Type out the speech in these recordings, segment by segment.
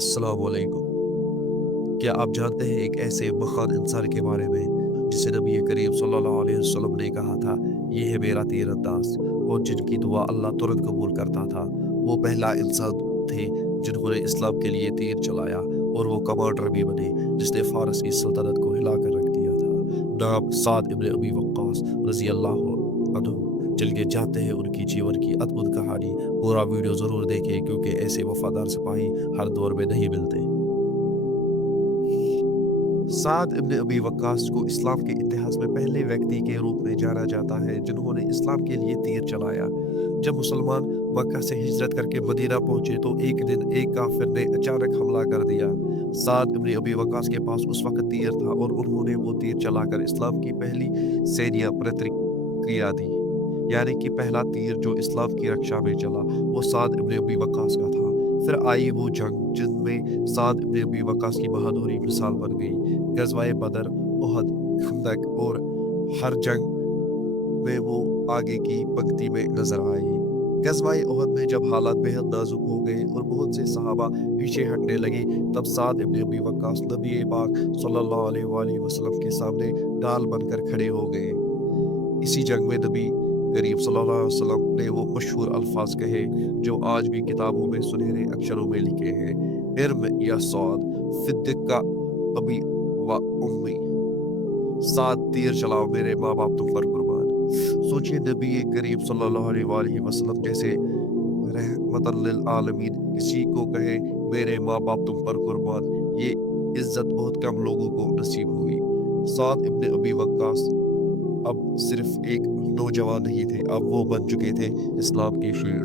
अस्सलाम वालेकुम। क्या आप जानते हैं एक ऐसे महान इंसान के बारे में जिसे नबी करीम सल्लल्लाहु अलैहि वसल्लम ने कहा था, ये है मेरा तीर अंदाज, और जिनकी दुआ अल्लाह तुरंत कबूल करता था। वो पहला इंसान थे जिन्होंने इस्लाम के लिए तीर चलाया, और वो कमांडर भी बने जिसने फारस की सल्तनत को हिला कर रख दिया था। नाम साद इब्न अबी वक्कास रजी अल्लाह अन्हु। चलिए जानते हैं उनकी जीवन की अद्भुत कहानी। पूरा वीडियो ज़रूर देखें क्योंकि ऐसे वफादार सिपाही हर दौर में नहीं मिलते। साद इब्न अबी वक्कास को इस्लाम के इतिहास में पहले व्यक्ति के रूप में जाना जाता है जिन्होंने इस्लाम के लिए तीर चलाया। जब मुसलमान मक्का से हिजरत करके मदीना पहुंचे तो एक दिन एक काफिर ने अचानक हमला कर दिया। साद इब्न अबी वक्कास के पास उस वक्त तीर था और उन्होंने वो तीर चलाकर इस्लाम की पहली सैन्य प्रतिक्रिया दी। यानी कि पहला तीर जो इस्लाम की रक्षा में चला वो साद इब्न अबी वक्कास का था। फिर आई वो जंग जिनमें साद इब्न अबी वक्कास की बहादुरी मिसाल बन गई। गज़वाए बदर, उहद, खंदक और हर जंग में वो आगे की पंक्ति में नजर आए। गज़वाए उहद में जब हालात बेहद नाजुक हो गए और बहुत से सहाबा पीछे हटने लगे, तब साद इब्न अबी वक्कास नबी पाक सल्लल्लाहु अलैहि वसल्लम के सामने ढाल बनकर खड़े हो गए। इसी जंग में नबी करीम सल्लल्लाहु अलैहि वसल्लम ने वो मशहूर अल्फाज कहे जो आज भी किताबों में सुनहरे अक्षरों में लिखे हैं, इर्म या सौद फिद्दिका अबी व उम्मी। सात तीर चलाओ मेरे माँ बाप तुम पर कुर्बान। सोचिए, नबी करीम सल्लल्लाहु अलैहि वसल्लम जैसे रहमतल लिल आलमीन किसी को कहे मेरे माँ बाप तुम पर कुर्बान, ये इज्जत बहुत कम लोगों को नसीब हुई। साद इब्न अबी वक्कास अब सिर्फ एक नौजवान नहीं थे, अब वो बन चुके थे इस्लाम के शेर।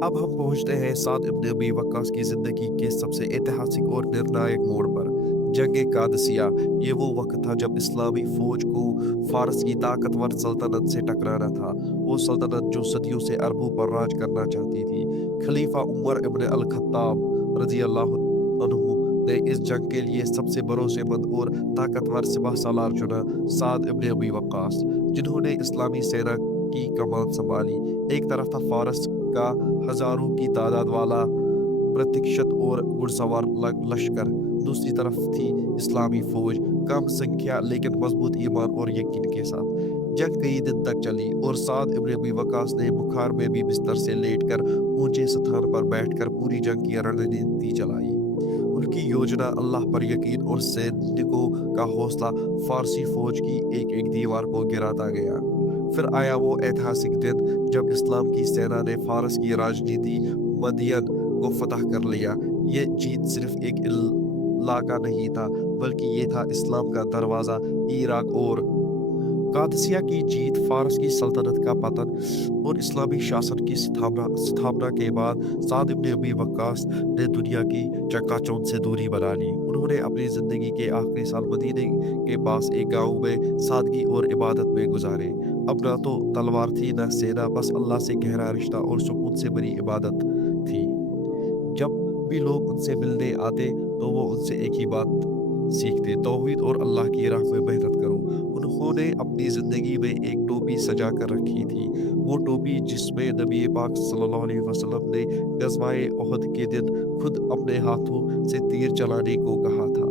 अब हम पहुंचते हैं साद इब्न अबी वक्कास की जिंदगी के सबसे ऐतिहासिक और निर्णायक मोड़ पर, जंग कादसिया। ये वो वक्त था जब इस्लामी फौज को फारस की ताकतवर सल्तनत से टकराना था। वो सल्तनत जो सदियों से अरबों पर राज करना चाहती थी। खलीफा उमर इब्न अल खत्ताब रजी अल्लाह अन्हु ने इस जंग के लिए सबसे भरोसेमंद और ताकतवर सिपह सालार चुना, साद इब्न अबी वक्कास, जिन्होंने इस्लामी सेना की कमान संभाली। एक तरफ था फारस का हजारों की तादाद वाला प्रशिक्षित और घुड़सवार लश्कर, दूसरी तरफ थी इस्लामी फौज, कम संख्या लेकिन मजबूत ईमान और यकीन के साथ। जंग कई दिन तक चली और साद इब्न अबी वक्कास ने बुखार में भी बिस्तर से लेटकर ऊंचे स्थान पर बैठकर पूरी जंग की रणनीति चलाई। उनकी योजना, अल्लाह पर यकीन और सैनिकों का हौसला फारसी फौज की एक एक दीवार को गिराता गया। फिर आया वो ऐतिहासिक दिन जब इस्लाम की सेना ने फारस की राजनीति मदियन को फतह कर लिया। ये जीत सिर्फ एक इलाका नहीं था, बल्कि ये था इस्लाम का दरवाज़ा इराक और कादसिया की जीत। फारस की सल्तनत का पतन और इस्लामी शासन की स्थापना के बाद साद इब्न अबी वक्कास ने दुनिया की चकाचौंध से दूरी बना ली। उन्होंने अपनी ज़िंदगी के आखिरी साल मदीने के पास एक गांव में सादगी और इबादत में गुजारे। अब ना तो तलवार थी ना सेना, बस अल्लाह से गहरा रिश्ता और सुकून से बड़ी इबादत थी। जब भी लोग उनसे मिलने आते तो वो उनसे एक ही बात सीखते, तौहीद और अल्लाह की राह में मेहनत करो। उन्होंने अपनी ज़िंदगी में एक टोपी सजा कर रखी थी, वो टोपी जिसमें नबी पाक सल्लल्लाहु अलैहि वसल्लम ने गज़वाए उहद के दिन खुद अपने हाथों से तीर चलाने को कहा था।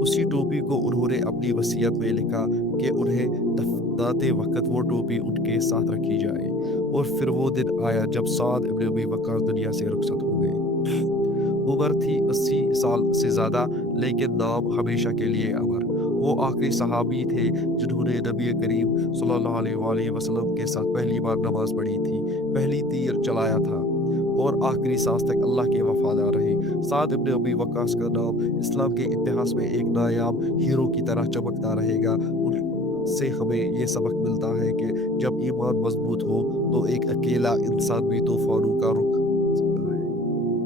उसी टोपी को उन्होंने अपनी वसीयत में लिखा कि उन्हें दफनाते वक्त वो टोपी उनके साथ रखी जाए। और फिर वो दिन आया जब साद इब्न अबी वक्कास दुनिया से रुखसत हो गए। उम्र थी 80 साल से ज़्यादा, लेकिन नाम हमेशा के लिए अमर। वो आखिरी सहाबी थे जिन्होंने नबी करीम सल्लल्लाहु अलैहि वसल्लम के साथ पहली बार नमाज पढ़ी थी, पहली तीर चलाया था और आखिरी सांस तक अल्लाह के वफादार रहे। साद इब्न अबी वक्कास का नाम इस्लाम के इतिहास में एक नायाब हीरो की तरह चमकता रहेगा। उनसे हमें ये सबक मिलता है कि जब ईमान मजबूत हो तो एक अकेला इंसान भी तूफानों का रुख